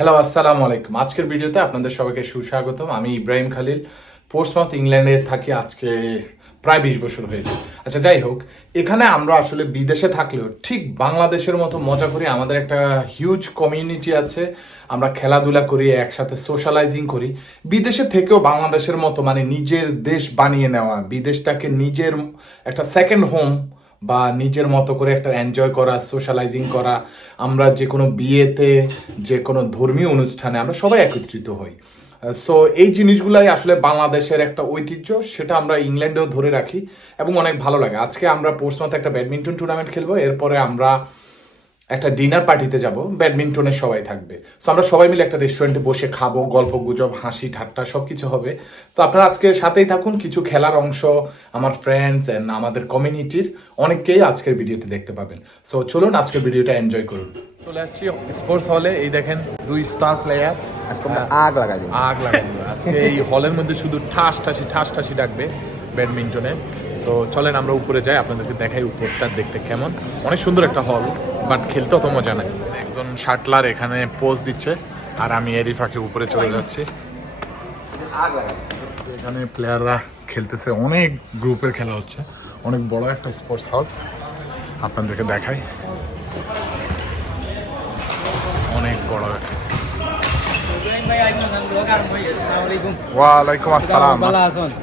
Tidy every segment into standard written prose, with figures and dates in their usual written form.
Hello, আসসালামু আলাইকুম। আজকের ভিডিওতে আপনাদের সবাইকে সুস্বাগতম। আমি ইব্রাহিম খালিল, পোর্টসমাউথ ইংল্যান্ডে থাকি আজকে প্রায় 20 বছর হয়েছে। আচ্ছা, যাই হোক, এখানে আমরা আসলে বিদেশে থাকলেও ঠিক বাংলাদেশের মতো মজা করি। আমাদের একটা হিউজ কমিউনিটি আছে, আমরা খেলাধুলা করি, একসাথে সোশ্যালাইজিং করি। বিদেশে থেকেও বাংলাদেশের মতো মানে নিজের দেশ বানিয়ে নেওয়া, বিদেশটাকে নিজের একটা সেকেন্ড হোম বা নিজের মতো করে একটা এনজয় করা, সোশ্যালাইজিং করা। আমরা যে কোনো বিয়েতে, যে কোনো ধর্মীয় অনুষ্ঠানে আমরা সবাই একত্রিত হই। সো এই জিনিসগুলাই আসলে বাংলাদেশের একটা ঐতিহ্য, সেটা আমরা ইংল্যান্ডেও ধরে রাখি এবং অনেক ভালো লাগে। আজকে আমরা পোর্টসমাউথে একটা ব্যাডমিন্টন টুর্নামেন্ট খেলবো, এরপরে আমরা একটা ডিনার পার্টিতে যাব, ব্যাডমিন্টনের সবাই থাকবে। সো আমরা সবাই মিলে একটা রেস্টুরেন্টে বসে খাবো, গল্প গুজব, হাসি ঠাট্টা সব কিছু হবে। তো আপনারা আজকে সাথেই থাকুন। কিছু খেলার অংশ আমার ফ্রেন্ডস অ্যান্ড আমাদের কমিউনিটির অনেককেই আজকের ভিডিওতে দেখতে পাবেন। সো চলুন আজকের ভিডিওটা এনজয় করুন। চলে আসছি স্পোর্টস হলে। এই দেখেন 2 স্টার প্লেয়ার আজকে আমরা আগ লাগাই দেব। আজকে এই হলের মধ্যে শুধু ঠাস ঠাসি ডাকবে ব্যাডমিন্টনে। সো চলেন আমরা উপরে যাই, আপনাদেরকে দেখাই উপরটা দেখতে কেমন। অনেক সুন্দর একটা হল, বাট খেলতে অত মজা নাই। একজন শাটলার এখানে পোজ দিচ্ছে আর আমি এরই ফাঁকে উপরে চলে যাচ্ছি। এখানে প্লেয়াররা খেলতেছে, অনেক গ্রুপের খেলা হচ্ছে, অনেক বড় একটা স্পোর্টস হল। আপনাদেরকে দেখাই, অনেক বড় একটা স্পোর্টস। ওয়ালাইকুম আসসালাম।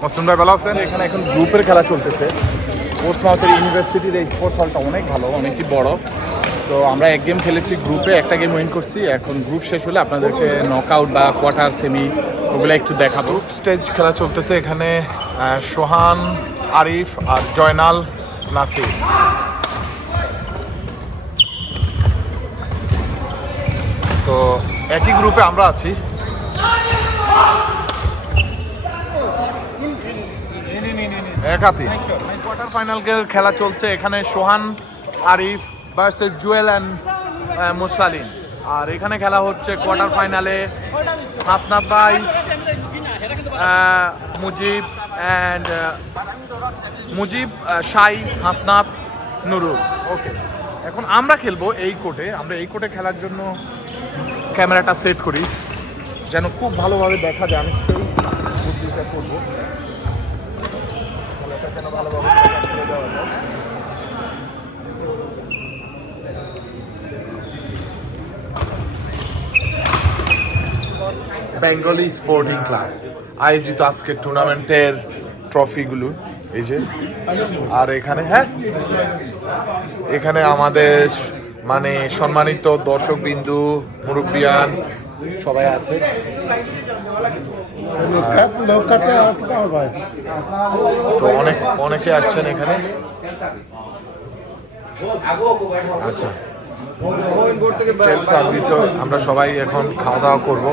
মসলিম ভাই ভালো আছেন? এখানে এখন গ্রুপের খেলা চলতেছে। পোর্টসমাউথের ইউনিভার্সিটির এই স্পোর্টস হলটা অনেক ভালো, অনেকই বড়। তো আমরা এক গেম খেলেছি গ্রুপে, একটা গেম উইন করছি। এখন গ্রুপ শেষ হলে আপনাদেরকে নকআউট বা কোয়ার্টার, সেমি ওগুলো একটু দেখাবো। স্টেজ খেলা চলতেছে এখানে। সোহান, আরিফ আর জয়নাল, নাসির। তো একই গ্রুপে আমরা আছি। কোয়ার্টার ফাইনাল খেলা চলছে এখানে। সোহান, আরিফ ভার্সেস জুয়েল অ্যান্ড মুসালিন। আর এখানে খেলা হচ্ছে কোয়ার্টার ফাইনালে হাসনাত ভাই, মুজিব, শাই, হাসনাত, নুরুল। ওকে, এখন আমরা খেলবো এই কোর্টে। আমরা এই কোর্টে খেলার জন্য ক্যামেরাটা সেট করি যেন খুব ভালোভাবে দেখা যায়। আমি সেই বুদ্ধিটা করবো, যেন ভালোভাবে করে দেওয়া যায়। বেঙ্গলি স্পোর্টিং ক্লাব আয়োজিত আজকের টুর্নামেন্টের ট্রফিগুলো এই যে। আর এখানে এখানে আমাদের মানে সম্মানিত দর্শকবিন্দু, মুরব্বিয়ান সবাই আছে। তো অনেকে আসছেন এখানে। আচ্ছা, সেলফ সার্ভিসও আমরা সবাই এখন খাওয়া দাওয়া করবো।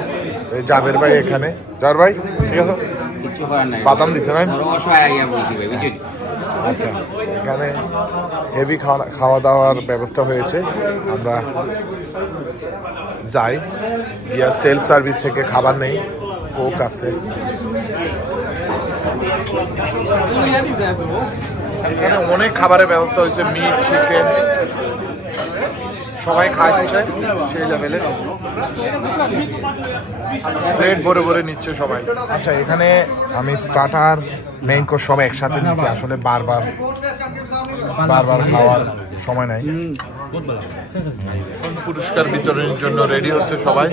জাবের ভাই এখানে। জাবের ভাই ঠিক আছে, বাদাম দিচ্ছে না? আচ্ছা, এখানে হেভি খাওয়া দাওয়ার ব্যবস্থা হয়েছে। আমরা যাই গিয়া সেলফ সার্ভিস থেকে খাবার নেই, কোক আছে। এখানে অনেক খাবারের ব্যবস্থা হয়েছে, মিট, চিকেন, সবাই খাচ্ছে সেই লেভেলে। প্লেট ভরে ভরে নিচ্ছে সবাই। আচ্ছা, এখানে আমি স্টার্টার, মেইন কোর্স সব একসাথে নিচ্ছি। আসলে বারবার খাওয়ার সময় নাই। পুরস্কার বিতরণের জন্য রেডি হচ্ছে সবাই।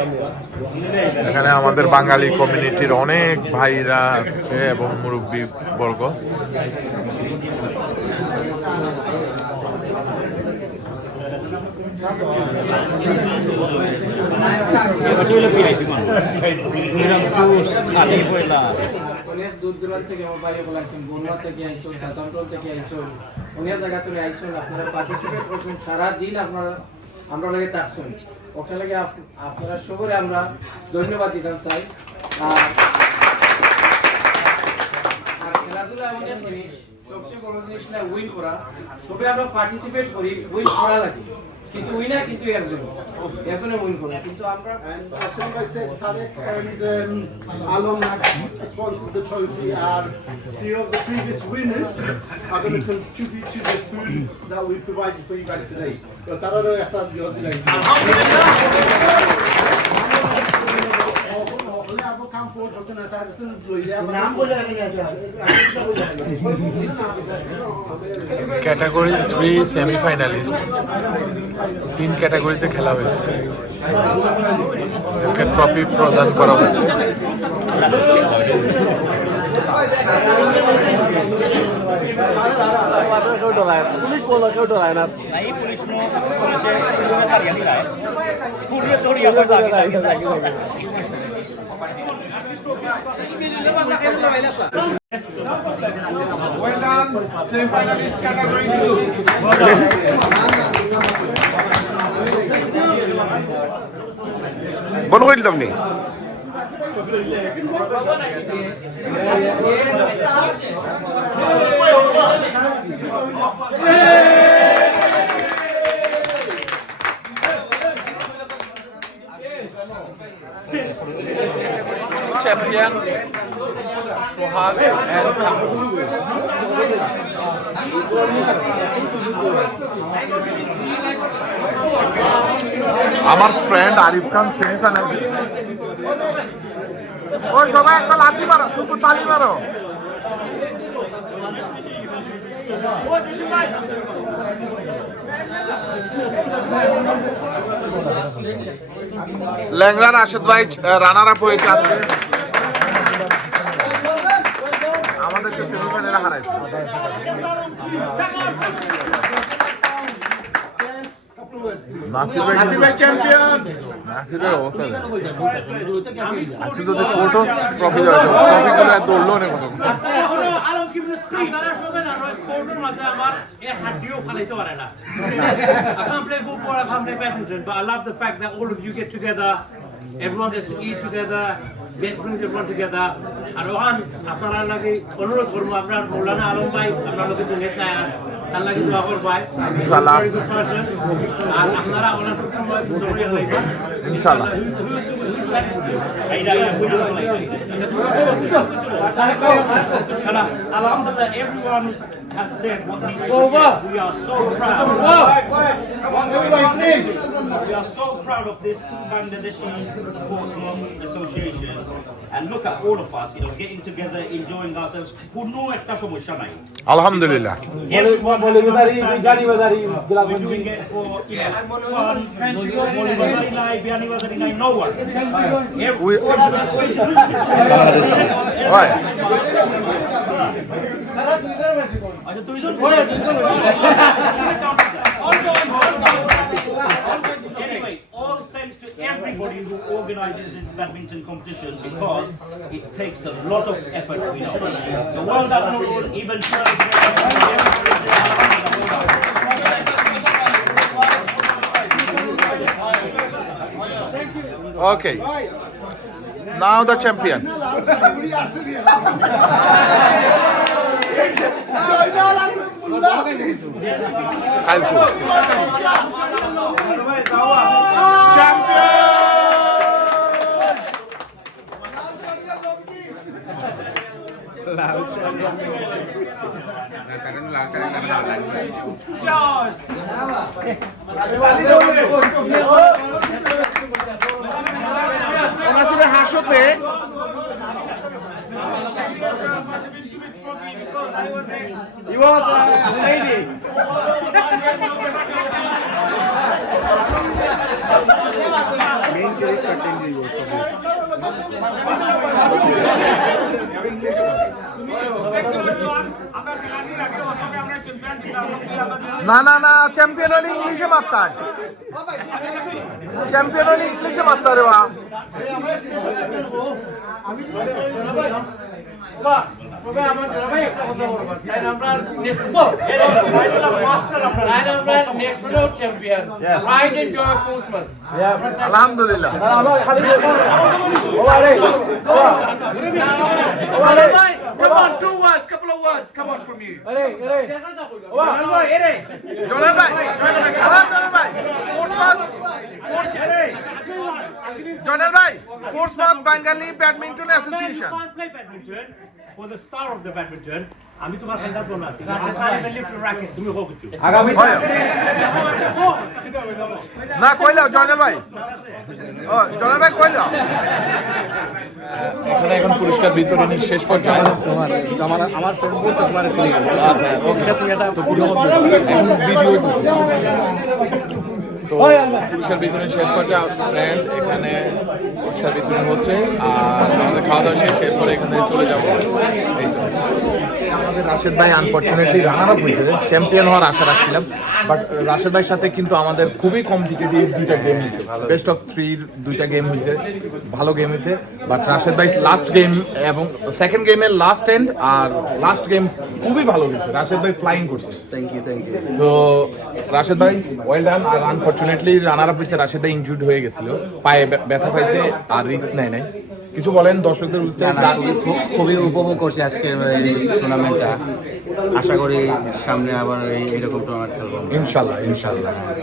এখানে আমাদের বাঙালি কমিউনিটির অনেক ভাইরা আছে এবং মুরব্বী বর্গ। অনেক দূর দূরান্ত থেকে আমার বাইরে বলাচ্ছেন, বনুয়া থেকে আইসো, সাতামটল থেকে আইসো, অনেক জায়গা থেকে আইসো। আপনারা পার্টিসিপেট করছেন, সারাদিন আপনারা আমরা লাগে থাকছেন। ওখানে লাগে আপনারা সবরে আমরা ধন্যবাদ দিতাম চাই। আর খেলাধুলা এমন এক জিনিস, সবচেয়ে বড় জিনিস না উইন করা। সবে আমরা পার্টিসিপেট করি, উইন করা লাগে, কিন্তু উইনার কিন্তু একজনে উইন করবে। কিন্তু আমরা Along sponsored the trophy, and 3 of the previous winners are going to contribute to the food that we provided for you guys today. So, category 3 semifinalist 3 ক্যাটাগরিতে খেলা হয়েছে, একে ট্রফি প্রদান করা হয়েছে। পুলিশ বলো কেউ ডরায় না। বন্ধ করে দিতাম নি। Champion Sohag and Kamrul. আমার ফ্রেন্ড আরিফ খান সেমিফাইনাল। ও সবাই একটা লাঠি মারো, তুমি তালি মারো। ল্যাংড়া রাশেদ ভাই রানার আপ হয়েছে আজকে, আমাদেরকে সেমিফাইনালে হারাইছে। নাসির ভাই চ্যাম্পিয়ন। নাসির ভাই অবস্থা আসলে তো কোটো ট্রফি যাবে, ট্রফি গুলো এত উল্লো নেই কত। I can't play football, I can't play badminton, but I love the fact that all of you get together, everyone gets to eat together, brings everyone together. আর ওখান আপনারা লাগে অনুরোধ করবো, আপনার মৌলানা আলম ভাই আপনার লোকে তো নেতা তার লাগে দোয়া করবাই, ভেরি গুড পারসন। আর আপনারা ওনার সব সময় সুন্দর করে লাগবেন ইনশাআল্লাহ। Alhamdulillah, everyone has said what needs to be said. We are so proud. We are so proud of this Bangladeshi Sportsman Association. And look at all of us, getting together, enjoying ourselves. কোনো একটা সমস্যা নাই। আলহামদুলিল্লাহ। We're doing it for fun. Bolivari nai, Biani Bazari nai, no one. Anyway, all thanks to everybody who organizes this badminton competition, because it takes a lot of effort. So well done to all, even Okay. Now the champion. হাসতে He was a lady. Main character he was. না না না, champion হলে ইংলিশে মারতে হয়, champion হলে ইংলিশে মারতে হবে। আলহামদুলিল্লাহ। Come on, 2 words, couple of words. Come on from you. Zonal ভাই, জোনাল ভাই, Portsmouth Bengali badminton association. can't play badminton for the star of the badminton. আমি তোমার খান্ডার বোন আছি লিফট রাখে তুমি হোক কিছু না কইলাও জয়নাল ভাই ও জয়নাল ভাই কইলাও এখানে এখন পুরস্কার বিতরণের শেষ পর্যায়ে আচ্ছা, okay. এখন ভিডিও তো পুরস্কার বিতরণের শেষ পর্যায়ে ফ্রেন্ড এখানে পুরস্কার বিতরণ হচ্ছে আর আমাদের খাওয়া দাওয়া শেষ এরপরে এখানে চলে যাবো এই তো আমাদের রাশেদ ভাই আনফরচুনেটলি রানার আপ হয়েছে চ্যাম্পিয়ন হওয়ার আশা রাখছিলাম বাট রাশেদ ভাইয়ের সাথে কিন্তু আমাদের খুবই কম্পিটিটিভ দুইটা গেম হয়েছে বেস্ট অফ 3 দুইটা গেম হয়েছে ভালো গেম হয়েছে বাট রাশেদ ভাই লাস্ট গেম এবং সেকেন্ড গেমের লাস্ট এন্ড আর লাস্ট গেম খুবই ভালো হয়েছে রাশেদ ভাই ফ্লাইং করছে থ্যাংক ইউ তো রাশেদ ভাই ওয়েল ডান আর আনফরচুনেটলি রানার আপ হয়েছে রাশেদ ভাই ইনজুর্ড হয়ে গেছিল পায়ে ব্যথা পাইছে আর রিস্ক নেয় নাই কিছু বলেন দর্শকদের বুঝতে খুবই উপভোগ করছি আজকের টুর্নামেন্টটা আশা করি সামনে আবার এইরকম টুর্নামেন্ট খেলবো ইনশাল্লাহ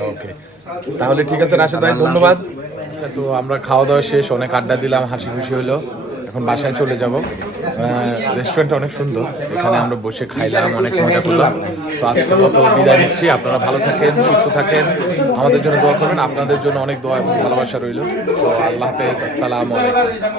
ওকে তাহলে ঠিক আছে রাশেদ ভাই ধন্যবাদ আচ্ছা তো আমরা খাওয়া দাওয়া শেষ অনেক আড্ডা দিলাম হাসি খুশি হলো এখন বাসায় চলে যাব রেস্টুরেন্টটা অনেক সুন্দর এখানে আমরা বসে খাইলাম অনেক মজা করলাম তো আজকে মতো বিদায় নিচ্ছি আপনারা ভালো থাকেন সুস্থ থাকেন আমাদের জন্য দোয়া করবেন আপনাদের জন্য অনেক দোয়া এবং ভালোবাসা রইল সো আল্লাহ হাফেজ আসসালামু আলাইকুম